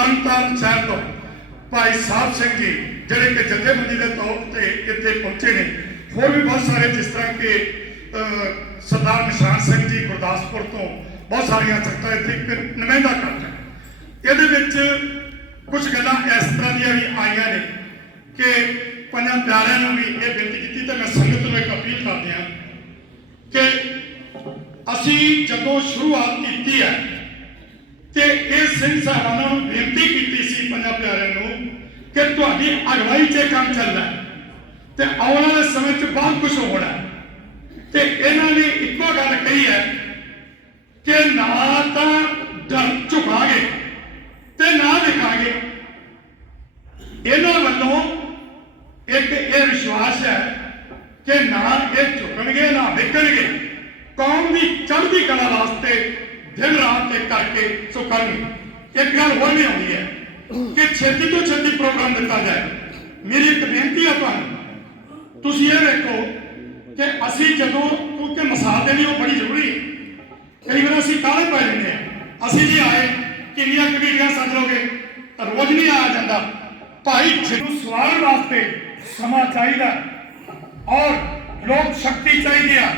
ਤਰਨਤਾਰਨ ਸਾਹਿਬ ਤੋਂ ਭਾਈ ਸਾਹਿਬ ਸਿੰਘ ਜੀ, ਜਿਹੜੇ ਕਿ ਜਥੇਬੰਦੀ ਦੇ ਤੌਰ ਤੇ ਇੱਥੇ ਪਹੁੰਚੇ ਨੇ, ਹੋਰ ਵੀ ਬਹੁਤ ਸਾਰੇ ਜਿਸ ਤਰ੍ਹਾਂ ਕਿ ਸਰਦਾਰ ਨਿਸ਼ਾਨ ਸਿੰਘ ਜੀ ਗੁਰਦਾਸਪੁਰ ਤੋਂ ਬਹੁਤ ਸਾਰੀਆਂ ਸੰਗਤਾਂ ਇੱਥੇ ਇੱਕ ਨੁਮਾਇੰਦਾ ਕਰਦੇ ਇਹਦੇ ਵਿੱਚ ਕੁਝ ਗੱਲਾਂ ਇਸ ਤਰ੍ਹਾਂ ਦੀਆਂ ਵੀ ਆਈਆਂ ਨੇ ਕਿ ਪੰਜਾਂ ਪਿਆਰਿਆਂ ਨੂੰ ਵੀ ਇਹ ਬੇਨਤੀ ਕੀਤੀ ਤਾਂ ਮੈਂ ਸੰਗਤ ਨੂੰ ਇੱਕ ਅਪੀਲ ਕਰਦੇ ਹਾਂ ਕਿ ਅਸੀਂ ਜਦੋਂ ਸ਼ੁਰੂਆਤ ਕੀਤੀ ਹੈ ਤੇ ਇਹ ਸਿੰਘ ਸਾਹਿਬਾਨਾਂ ਨੂੰ ਬੇਨਤੀ ਕੀਤੀ ਸੀ ਪੰਜਾਂ ਪਿਆਰਿਆਂ ਨੂੰ ਕਿ ਤੁਹਾਡੀ ਅਗਵਾਈ 'ਚ ਇਹ ਕੰਮ ਚੱਲਦਾ ਤੇ ਆਉਣ ਵਾਲੇ ਸਮੇਂ 'ਚ ਬਹੁਤ ਕੁਝ ਹੋਣਾ ਹੈ। ਤੇ ਇਹਨਾਂ ਨੇ ਇੱਕੋ ਗੱਲ ਕਹੀ ਹੈ ਕਿ ਨਾ ਤਾਂ ਡਰ ਝੁਕਾਂਗੇ ਤੇ ਨਾ ਦਿਖਾਂਗੇ ਇਹਨਾਂ ਵੱਲੋਂ ਇੱਕ ਇਹ ਵਿਸ਼ਵਾਸ ਹੈ ਕਿ ਨਾ ਇਹ ਝੁਕਣਗੇ, ਨਾ ਵਿਕਣਗੇ ਕੌਮ ਦੀ ਚੜ੍ਹਦੀ ਕਲਾ ਵਾਸਤੇ ਦਿਨ ਰਾਤ ਇੱਕ ਕਰਕੇ ਸੋ ਕਰਨਗੇ ਇੱਕ ਗੱਲ ਹੋਰ ਵੀ ਆਉਂਦੀ ਹੈ ਕਿ ਛੇਤੀ ਤੋਂ ਛੇਤੀ ਪ੍ਰੋਗਰਾਮ ਦਿੱਤਾ ਜਾਏ। ਮੇਰੀ ਇੱਕ ਬੇਨਤੀ ਹੈ ਤੁਹਾਨੂੰ। ਤੁਸੀਂ ਇਹ ਵੇਖੋ ਕਿ ਅਸੀਂ ਜਦੋਂ, ਕਿਉਂਕਿ ਮਿਸਾਲ ਦੇਣੀ ਉਹ ਬੜੀ ਜ਼ਰੂਰੀ ਹੈ। ਕਈ ਵਾਰ ਅਸੀਂ ਕਾਹਲੇ ਪੈ ਜਾਂਦੇ ਆ ਅਸੀਂ ਜੀ ਆਏ, ਕਿੰਨੀਆਂ ਕਮੇਟੀਆਂ ਸੱਜ ਲੋਗੇ ਰੋਜ਼ ਨਹੀਂ ਆਇਆ ਜਾਂਦਾ। ਭਾਈ, ਜਿਹਨੂੰ ਸਵਾਲ ਵਾਸਤੇ ਸਮਾਂ ਚਾਹੀਦਾ ਔਰ ਲੋਕ ਸ਼ਕਤੀ ਚਾਹੀਦੀ ਆ,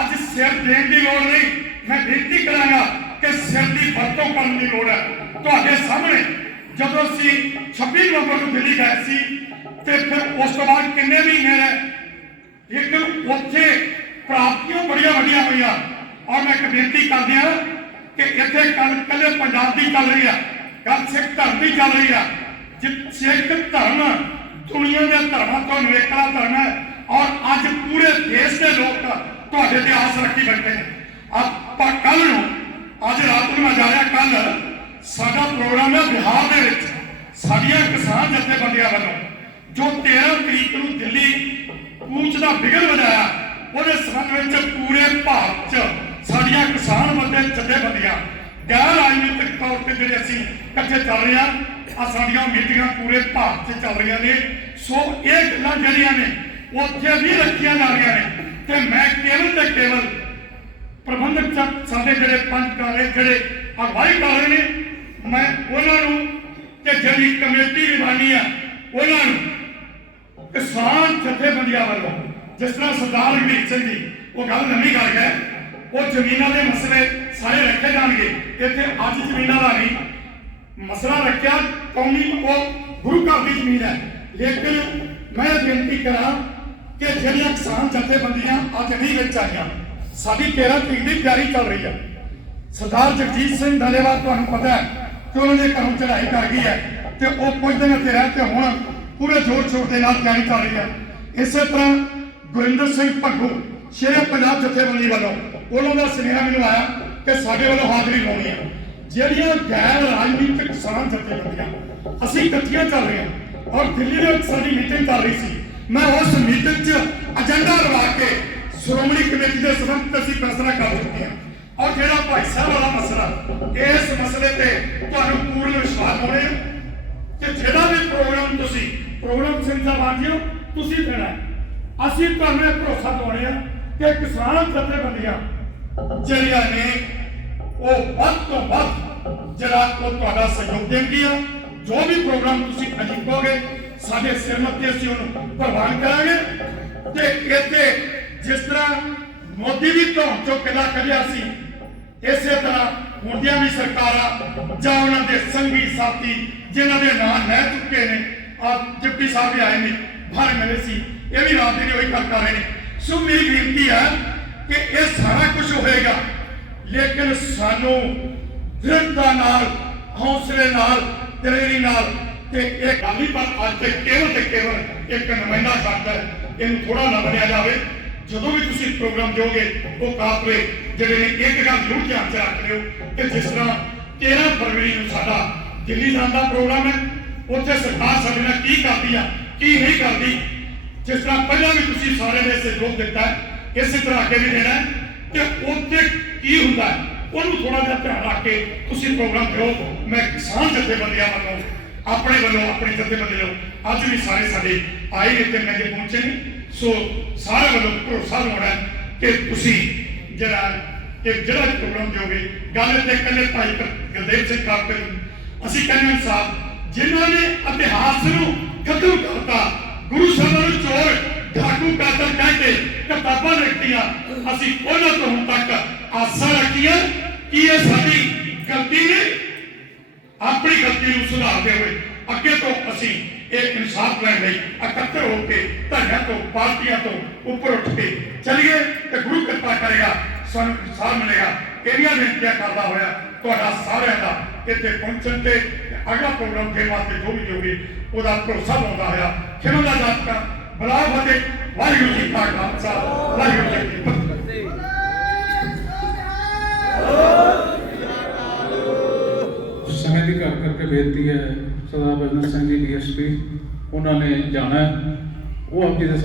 ਅੱਜ ਸਿਰ ਦੇਣ ਦੀ ਲੋੜ ਨਹੀਂ। ਮੈਂ ਬੇਨਤੀ ਕਰਾਂਗਾ ਕਿ ਸਿਰ ਦੀ ਵਰਤੋਂ ਕਰਨ ਦੀ ਲੋੜ ਹੈ। ਤੁਹਾਡੇ ਸਾਹਮਣੇ ਜਦੋਂ ਅਸੀਂ 26 ਨਵੰਬਰ ਨੂੰ ਦਿੱਲੀ ਗਏ ਸੀ, ਤੇ ਫਿਰ ਉਸ ਤੋਂ ਬਾਅਦ ਕਿੰਨੇ ਮਹੀਨੇ ਰਹੇ? ਇੱਕ ਉੱਥੇ ਪ੍ਰਾਪਤੀਆਂ ਬੜੀਆਂ ਵੱਡੀਆਂ ਹੋਈਆਂ। ਔਰ ਮੈਂ ਇੱਕ ਬੇਨਤੀ ਕਰਦੇ ਹਾਂ ਕਿ ਇੱਥੇ ਕੱਲ ਕੱਲੇ ਪੰਜਾਬ ਦੀ ਚੱਲ ਰਹੀ ਆ ਕੱਲ ਸਿੱਖ ਧਰਮ ਦੀ ਚੱਲ ਰਹੀ ਆ। ਜਿ, ਸਿੱਖ ਧਰਮ ਦੁਨੀਆ ਦੇ ਧਰਮਾਂ ਤੋਂ ਨਵੇਕਲਾ ਧਰਮ ਹੈ। ਔਰ ਅੱਜ ਪੂਰੇ ਦੇਸ਼ ਦੇ ਲੋਕ ਤੁਹਾਡੇ ਤੇ ਆਸ ਰੱਖੀ ਬੈਠੇ ਨੇ। ਆਪਾਂ ਕੱਲ ਨੂੰ, ਅੱਜ ਰਾਤ ਨੂੰ ਮੈਂ ਜਾ ਰਿਹਾ ਕੱਲ ਸਾਡਾ ਪ੍ਰੋਗਰਾਮ ਹੈ ਬਿਹਾਰ ਦੇ ਵਿੱਚ, ਸਾਡੀਆਂ ਕਿਸਾਨ ਜਥੇਬੰਦੀਆਂ ਵੱਲੋਂ, ਜੋ 13 ਤਰੀਕ ਨੂੰ ਦਿੱਲੀ ਕੂਚ ਦਾ ਬਿਗਲ ਵਜਾਇਆ, ਉਹਦੇ ਸੰਬੰਧ ਵਿੱਚ ਪੂਰੇ ਭਾਰਤ 'ਚ ਸਾਡੀਆਂ ਕਿਸਾਨ ਬੰਦੇ ਜਥੇਬੰਦੀਆਂ, ਗੈਰ ਰਾਜਨੀਤਿਕ ਤੌਰ ਤੇ ਜਿਹੜੇ ਅਸੀਂ ਇਕੱਠੇ ਚੱਲ ਰਹੇ ਹਾਂ ਆ ਸਾਡੀਆਂ ਮੀਟਿੰਗਾਂ ਪੂਰੇ ਭਾਰਤ 'ਚ ਚੱਲ ਰਹੀਆਂ ਨੇ। ਸੋ ਇਹ ਗੱਲਾਂ ਜਿਹੜੀਆਂ ਨੇ, ਉੱਥੇ ਵੀ ਰੱਖੀਆਂ ਜਾ ਰਹੀਆਂ ਨੇ, ਤੇ ਮੈਂ ਪ੍ਰਬੰਧਕ ਸਾਡੇ ਜਿਹੜੇ ਪੰਜ ਕਾਰੇ ਜਿਹੜੇ ਅਗਵਾਈ ਕਰ ਰਹੇ ਨੇ, ਮੈਂ ਉਹਨਾਂ ਨੂੰ ਤੇ ਜਿਹੜੀ ਕਮੇਟੀ ਨਿਭਾਣੀ ਆ, ਉਹਨਾਂ ਨੂੰ ਕਿਸਾਨ ਜਥੇਬੰਦੀਆਂ ਵੱਲੋਂ, ਜਿਸ ਤਰ੍ਹਾਂ ਸਰਦਾਰ ਰਘਬੀਰ ਸਿੰਘ ਜੀ, ਉਹ ਗੱਲ ਨਵੀਂ ਕਰ ਗਏ ਉਹ ਜ਼ਮੀਨਾਂ ਦੇ ਮਸਲੇ ਸਾਰੇ ਰੱਖੇ ਜਾਣਗੇ। ਇੱਥੇ ਅੱਜ ਜ਼ਮੀਨਾਂ ਦਾ ਨਹੀਂ, ਮਸਲਾ ਰੱਖਿਆ, ਕੌਮੀ ਉਹ ਗੁਰੂ ਘਰ ਦੀ ਜ਼ਮੀਨ ਹੈ। ਲੇਕਿਨ ਮੈਂ ਬੇਨਤੀ ਕਰਾਂ ਕਿ ਜਿਹੜੀਆਂ ਕਿਸਾਨ ਜਥੇਬੰਦੀਆਂ ਅੱਜ ਨਹੀਂ ਵਿੱਚ ਆਈਆਂ ਸਾਡੀ 13 ਤਰੀਕ ਦੀ ਤਿਆਰੀ ਚੱਲ ਰਹੀ ਹੈ। ਸਰਦਾਰ ਜਗਜੀਤ ਸਿੰਘ ਧੰਨੇਵਾਦ ਤੁਹਾਨੂੰ ਪਤਾ ਹੈ ਕਿ ਉਹਨਾਂ ਦੇ ਘਰੋਂ ਚੜ੍ਹਾਈ ਕਰ ਗਈ ਹੈ ਤੇ ਉਹ ਕੁਝ ਦਿਨ ਇੱਥੇ ਰਹਿ ਤੇ ਹੁਣ ਪੂਰੇ ਜੋਰ ਸ਼ੋਰ ਦੇ ਨਾਲ ਤਿਆਰੀ ਚੱਲ ਰਹੀ ਹੈ। ਇਸੇ ਤਰ੍ਹਾਂ ਗੁਰਿੰਦਰ ਸਿੰਘ ਭੱਗੂ, ਸ਼ੇਰ ਪੰਜਾਬ ਜਥੇਬੰਦੀ ਵੱਲੋਂ ਉਹਨਾਂ ਦਾ ਸੁਨੇਹਾ ਮੈਨੂੰ ਆਇਆ ਕਿ ਸਾਡੇ ਵੱਲੋਂ ਹਾਜ਼ਰੀ ਲਾਉਣੀ ਹੈ। ਜਿਹੜੀਆਂ ਗੈਰ ਰਾਜਨੀਤਿਕ ਕਿਸਾਨ ਜਥੇਬੰਦੀਆਂ, ਅਸੀਂ ਇਕੱਠੀਆਂ ਚੱਲ ਰਹੀਆਂ ਔਰ ਦਿੱਲੀ ਦੇ ਵਿੱਚ ਸਾਡੀ ਮੀਟਿੰਗ ਚੱਲ ਰਹੀ ਸੀ। ਮੈਂ ਉਸ ਮੀਟਿੰਗ 'ਚ ਏਜੰਡਾ ਲਵਾ ਕੇ ਸ਼੍ਰੋਮਣੀ ਕਮੇਟੀ ਦੇ ਸੰਬੰਧ ਅਸੀਂ ਫੈਸਲਾ ਕਰ ਚੁੱਕੇ ਹਾਂ। ਔਰ ਜਿਹੜਾ ਭਾਈ ਸਾਹਿਬ ਵਾਲਾ ਮਸਲਾ, ਇਸ ਮਸਲੇ ਤੇ ਤੁਹਾਨੂੰ ਪੂਰਨ ਵਿਸ਼ਵਾਸ ਹੋਣੇ ਕਿ ਜਿਹੜਾ ਵੀ ਪ੍ਰੋਗਰਾਮ ਤੁਸੀਂ, ਪ੍ਰੋਗਰਾਮ ਸਿੰਘ ਸਾਹਿਬ ਤੁਸੀਂ ਦੇਣਾ ਅਸੀਂ ਤੁਹਾਨੂੰ ਇਹ ਭਰੋਸਾ ਦਿਵਾਉਣੇ ਆ ਕਿ ਕਿਸਾਨ ਜਥੇਬੰਦੀਆਂ ਜਿਹੜੀਆਂ ਨੇ, ਉਹ ਵੱਧ ਤੋਂ ਵੱਧ ਜਿਹੜਾ ਉਹ ਤੁਹਾਡਾ ਸਹਿਯੋਗ ਦੇਣਗੀਆਂ। ਜੋ ਵੀ ਪ੍ਰੋਗਰਾਮ ਤੁਸੀਂ ਅਜੀਬੋਗੇ ਸਾਡੇ ਸਿਰ ਮੱਥੇ ਅਸੀਂ ਉਹਨੂੰ ਪ੍ਰਵਾਨ ਕਰਾਂਗੇ। ਜਿਸ ਤਰ੍ਹਾਂ ਮੋਦੀ ਦੀ ਧੌਣ ਚੋਂ ਕਿਲਾ ਕੱਢਿਆ ਸੀ, ਇਸੇ ਤਰ੍ਹਾਂ ਮੁੰਡਿਆਂ ਵੀ ਸਰਕਾਰਾਂ ਜਾਂ ਉਹਨਾਂ ਦੇ ਸੰਗੀ ਸਾਥੀ ਜਿਨ੍ਹਾਂ ਦੇ ਨਾਂ ਲੈ ਚੁੱਕੇ ਨੇ ਆ ਡਿਪਟੀ ਸਾਹਿਬ ਵੀ ਆਏ ਨੇ, ਬਾਹਰ ਮਿਲੇ ਸੀ, ਇਹ ਵੀ ਰਾਤ ਦੀ ਉਹੀ ਗੱਲ ਕਰ ਰਹੇ ਨੇ। ਸੋ ਮੇਰੀ ਬੇਨਤੀ ਹੈ ਕਿ ਇਹ ਸਾਰਾ ਕੁਝ ਹੋਏਗਾ, ਲੇਕਿਨ ਸਾਨੂੰ ਦ੍ਰਿੜਤਾ ਨਾਲ, ਹੌਸਲੇ ਨਾਲ, ਦਲੇਰੀ ਨਾਲ ਤੇ ਇਹ ਗੱਲ ਹੀ ਪਰ ਅੱਜ ਤੱਕ ਕੇਵਲ ਤੇ ਕੇਵਲ ਇੱਕ ਨੁਮਾਇੰਦਾ ਸ਼ਬਦ ਹੈ, ਇਹਨੂੰ ਥੋੜਾ ਨਾ ਬਣਿਆ ਜਾਵੇ। ਜਦੋਂ ਵੀ ਤੁਸੀਂ ਪ੍ਰੋਗਰਾਮ ਦਿਓਗੇ, ਉਹ ਕਾਫਲੇ ਜਿਹੜੇ ਨੇ, ਇੱਕ ਗੱਲ ਜ਼ਰੂਰ ਧਿਆਨ ਚ ਰੱਖ ਲਿਓ ਕਿ ਜਿਸ ਤਰ੍ਹਾਂ 13 ਫਰਵਰੀ ਨੂੰ ਸਾਡਾ ਦਿੱਲੀ ਜਾਣ ਦਾ ਪ੍ਰੋਗਰਾਮ ਹੈ, ਉੱਥੇ ਸਰਕਾਰ ਸਾਡੇ ਨਾਲ ਕੀ ਕਰਦੀ ਆ, ਕੀ ਨਹੀਂ ਕਰਦੀ, ਜਿਸ ਤਰ੍ਹਾਂ ਪਹਿਲਾਂ ਵੀ ਤੁਸੀਂ ਸਾਰਿਆਂ ਨੇ ਸਹਿਯੋਗ ਦਿੱਤਾ ਇਸੇ ਤਰ੍ਹਾਂ ਅੱਗੇ ਵੀ ਦੇਣਾ ਕਿ ਉੱਥੇ ਕੀ ਹੁੰਦਾ ਉਹਨੂੰ ਥੋੜਾ ਜਿਹਾ ਧਿਆਨ ਰੱਖ ਕੇ ਤੁਸੀਂ ਪ੍ਰੋਗਰਾਮ ਦਿਓ। ਮੈਂ ਕਿਸਾਨ ਜਥੇਬੰਦੀਆਂ ਵੱਲੋਂ ਆਪਣੇ ਵੱਲੋਂ, ਆਪਣੀ ਜਥੇਬੰਦੀ ਵੱਲੋਂ ਅੱਜ ਵੀ ਸਾਰੇ ਸਾਡੇ ਆਏ ਨੇ ਤੇ ਮੈਂ ਪਹੁੰਚੇ ਨੇ। ਸੋ ਸਾਰੇ ਵੱਲੋਂ ਭਰੋਸਾ ਦਿਵਾਉਣਾ ਕਿ ਤੁਸੀਂ ਜਿਹੜਾ ਕਿ ਜਿਹੜਾ ਪ੍ਰੋਗਰਾਮ ਦਿਓਗੇ, ਗੱਲ ਤੇ ਇਕੱਲੇ ਭਾਈ ਗੁਰਦੇਵ ਸਿੰਘ ਕਾਪਰ ਅਸੀਂ ਕਹਿੰਦੇ ਹਾਂ ਸਾਹਿਬ, ਜਿਨ੍ਹਾਂ ਨੇ ਇਤਿਹਾਸ ਨੂੰ ਖਤਮ ਕਰਤਾ, ਗੁਰੂ ਸਾਹਿਬਾਨ ਨੂੰ ਚੋਰ ਡਾਕੂ ਕਾਤਲ ਕਹਿ ਕੇ ਕਿਤਾਬਾਂ ਲਿਖਤੀਆਂ, ਅਸੀਂ ਉਹਨਾਂ ਤੋਂ ਹੁਣ ਤੱਕ ਆਸਾਂ ਰੱਖੀਆਂ। ਕਿ ਇਹ ਸਾਡੀ ਗਲਤੀ ਨਹੀਂ ਆਪਣੀ ਗਲਤੀ ਨੂੰ ਸੁਧਾਰਦੇ ਹੋਏ ਅੱਗੇ ਤੋਂ ਅਸੀਂ ਇਹ ਇਨਸਾਫ ਲੈਣ ਲਈ ਇਕੱਤਰ ਹੋ ਕੇ ਧੜਿਆਂ ਤੋਂ, ਪਾਰਟੀਆਂ ਤੋਂ ਉੱਪਰ ਉੱਠ ਕੇ ਚੱਲੀਏ ਤੇ ਗੁਰੂ ਕਿਰਪਾ ਕਰੇਗਾ, ਸਾਨੂੰ ਇਨਸਾਫ ਮਿਲੇਗਾ। ਇਹਦੀਆਂ ਬੇਨਤੀਆਂ ਕਰਦਾ ਹੋਇਆ, ਤੁਹਾਡਾ ਸਾਰਿਆਂ ਦਾ ਇੱਥੇ ਪਹੁੰਚਣ ਤੇ ਅਗਲਾ ਪ੍ਰੋਗਰਾਮ ਦੇ ਵਾਸਤੇ ਜੋ ਵੀ ਹੋਵੇ ਉਹਦਾ ਭਰੋਸਾ ਲਾਉਂਦਾ ਹੋਇਆ। ਖਿਮਾ ਦਾ ਜਾਤਕਾ ਬਲਾ ਫਤਿਹ, ਵਾਹਿਗੁਰੂ ਜੀ ਕਾ ਖਾਲਸਾ, ਵਾਹਿਗੁਰੂ ਜੀ ਕੀ ਦੀ ਬੇਨਤੀ ਹੈ ਸਰਦਾਰ ਬਲਜਿੰਦਰ ਸਿੰਘ ਜੀ ਡੀਐਸਪੀ ਉਹਨਾਂ ਨੇ ਜਾਣਾ ਉਹ ਆਪ ਜੀ ਦੇ